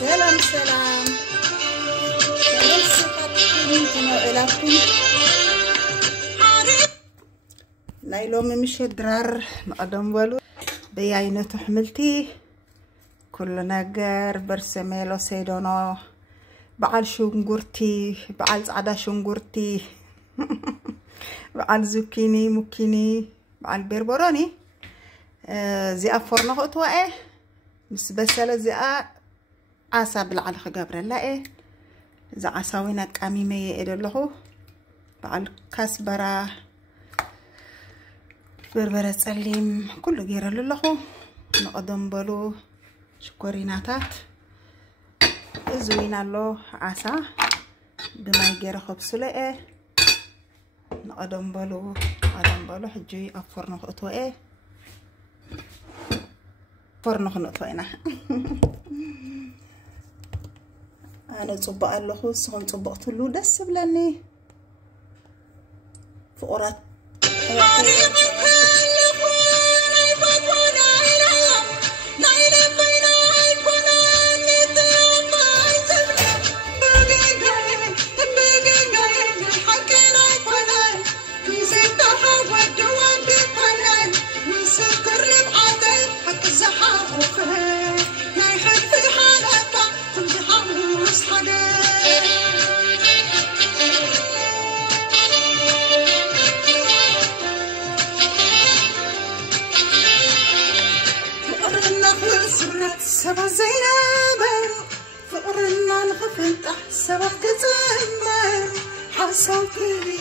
سلام سلام إلىكم نايلوم مش درار نقدم ولو بيعينة حملتي كل نجار برسميلو سيدونو بعل شنغورتي بعل صعدا شنغورتي بعل زوكيني موكيني بعل بيربروني زي أفرنا خطوة إيه بس بسالة زي عسى بالعل خجبر لا إيه زي عساوينا كامي مي إدلهو بعل كاسبرة بربرة سليم كله غير للهو نقدم بلو شكريناتات زوينا له عسى بما يجرى خبز لقى نقدم بلو حجي أفرنا خطوة إيه فرنا خطوة أنا صبّق له سهم صبّقت له دس بلاني فقرات سبع زينب فقرنا الغفلت سبع كتمر حصوتي